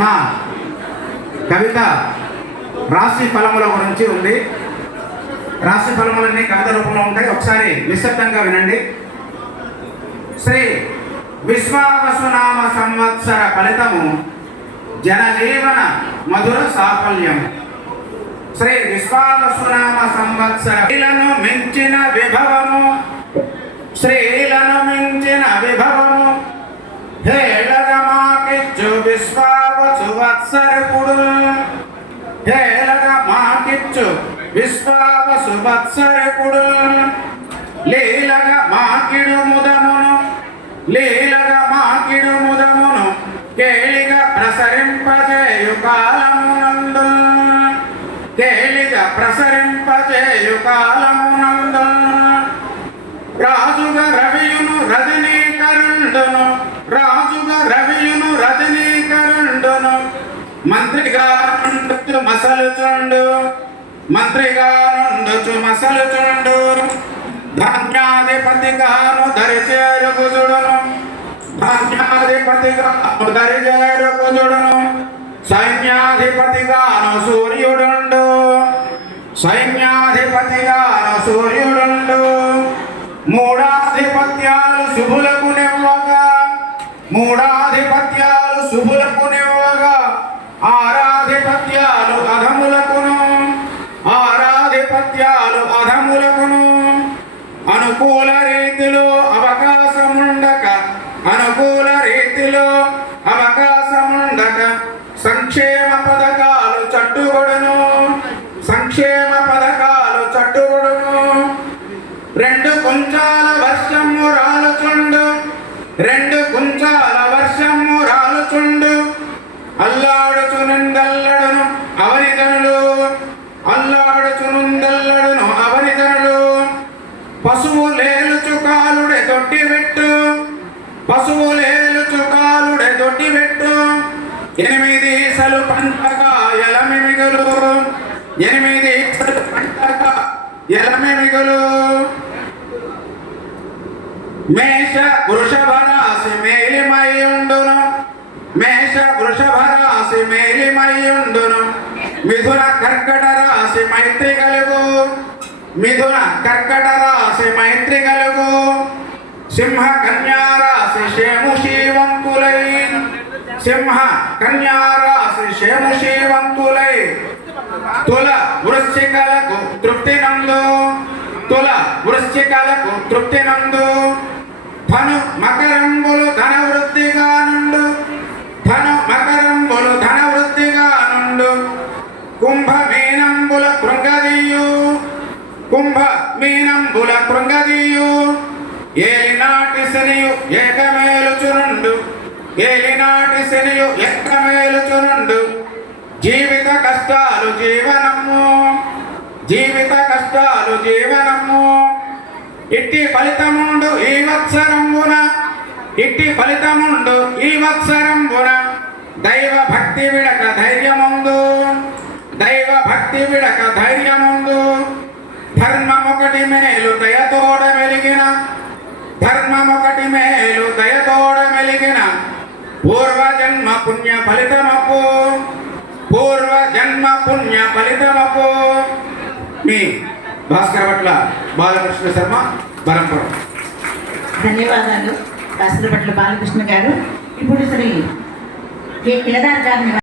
నా కవిత రాశి ఫలముల గురించి ఉంది. రాశి ఫలములన్నీ కవిత రూపంలో ఉంటాయి. ఒకసారి నిశ్శబ్దంగా వినండి. శ్రీ విశ్వావసునామ సంవత్సర ఫలితము జనజీవన మధుర సాఫల్యం. శ్రీ విశ్వావసునామ సంవత్సర స్త్రీలను మించిన విభవము, స్త్రీలను మించిన విభవము హేళగమాకిచ్చు విశ్వావసు వత్సరకుడు. హేళగమాకిచ్చు విశ్వావసు వత్సరకుడు. లీలగా మాకిడు ముదమును, లీలగా మాకిడు ముదమును కేళిగా ప్రసరింపజేయు కాలమునందు. కేళిగా ప్రసరింపజేయు కాలమునందు రాజుగా రవియును రజనీకరుండును. రాజుగా రవియును రజనీకరుండును. మంత్రిగా నుండుచు మసలుచుండు, మంత్రిగా నుండుచు మసలుచుండు. ధాన్యాధిపతిగాను దరిచేరుకుజుడును, ధాన్యాధిపతిగాను దరిచేరుకుజుడును. సైన్యాధిపతిగాను సూర్యుడుండు, సైన్యాధిపతిగాను సూర్యుడుండు. మూడాధిపత్యాలు శుభులకు నివ్వగా, మూడాధిపత్యాలు శుభులకు నివ్వగా. ఆరాధిపత్యాలు అధములకును, ఆరాధిపత్యాలు అధములకును. అనుకూల రీతిలో అవకాశముండక, అనుకూల రీతిలో అవకాశముండక సంక్షేమ పథకాలు చట్టుబడును, సంక్షేమ పథకాలు చట్టుబడును. రెండు కుంచాల వర్షము రాలుచుండు, రెండు కుంచాల వర్షము రాలుచుండు. అల్లాడుచునుందల్లడును అవనితనులు, అల్లాడుచునుందల్లడును అవనితనులు. పశువు లేలుచు కాలుడే దొడ్డిబెట్టు, పశువు లేలుచు కాలుడే దొడ్డిబెట్టు. 8 ఈసలు పంటగా ఎలమి మిగులు, 8 ఈసలు పంటగా ఎలమి మిగులు. మేష వృషభ రాశి మేలిమయ్యుండును, మేష వృషభ రాశి మేలిమయ్యుండును. మిథున కర్కట రాశి మైత్రి కలుగు, మిథున కర్కట రాశి మైత్రి కలుగు. సింహ కన్యా రాశి శేము శీవంతులై, సింహ కన్యా రాశి శేము శీవంతులై. తుల వృశ్చికలకు తృప్తి నందు, తుల వృశ్చికలకు తృప్తి నందు. ధను మకరంబులు ధన వృద్ధిగా నుండు, ధను మకరంబులు ధన వృద్ధిగా నుండు. కుంభ మీనంబుల కృంగదీయు, కుంభ మీనంబుల కృంగదీయు. ఏలినాటి శనియు ఏకమేలుచునుండు, ఏలినాటి శనియు ఏకమేలుచునుండు. జీవిత కష్టాలు జీవనము, జీవిత కష్టాలు జీవనము. ఇట్టి ఫలితముండు ఈ వత్సరంబున, ఇట్టి ఫలితముండు ఈ వత్సరంబున. దైవ భక్తి విడక ధైర్యముందు, దైవ భక్తి విడక ధైర్యముందు. ధర్మమొకటి మేలు దయతోడ వెలిగిన, ధర్మమొకటి మేలు దయతోడ వెలిగిన. పూర్వజన్మ పుణ్య ఫలితమపు, పూర్వజన్మ పుణ్య ఫలితమపు. మీ భాస్కర్ భట్ల బాలకృష్ణ శర్మ, బరంపురం. ధన్యవాదాలు భాస్కర్ భట్ల బాలకృష్ణ గారు. ఇప్పుడు శ్రీ కె పిల్లదారి గారిని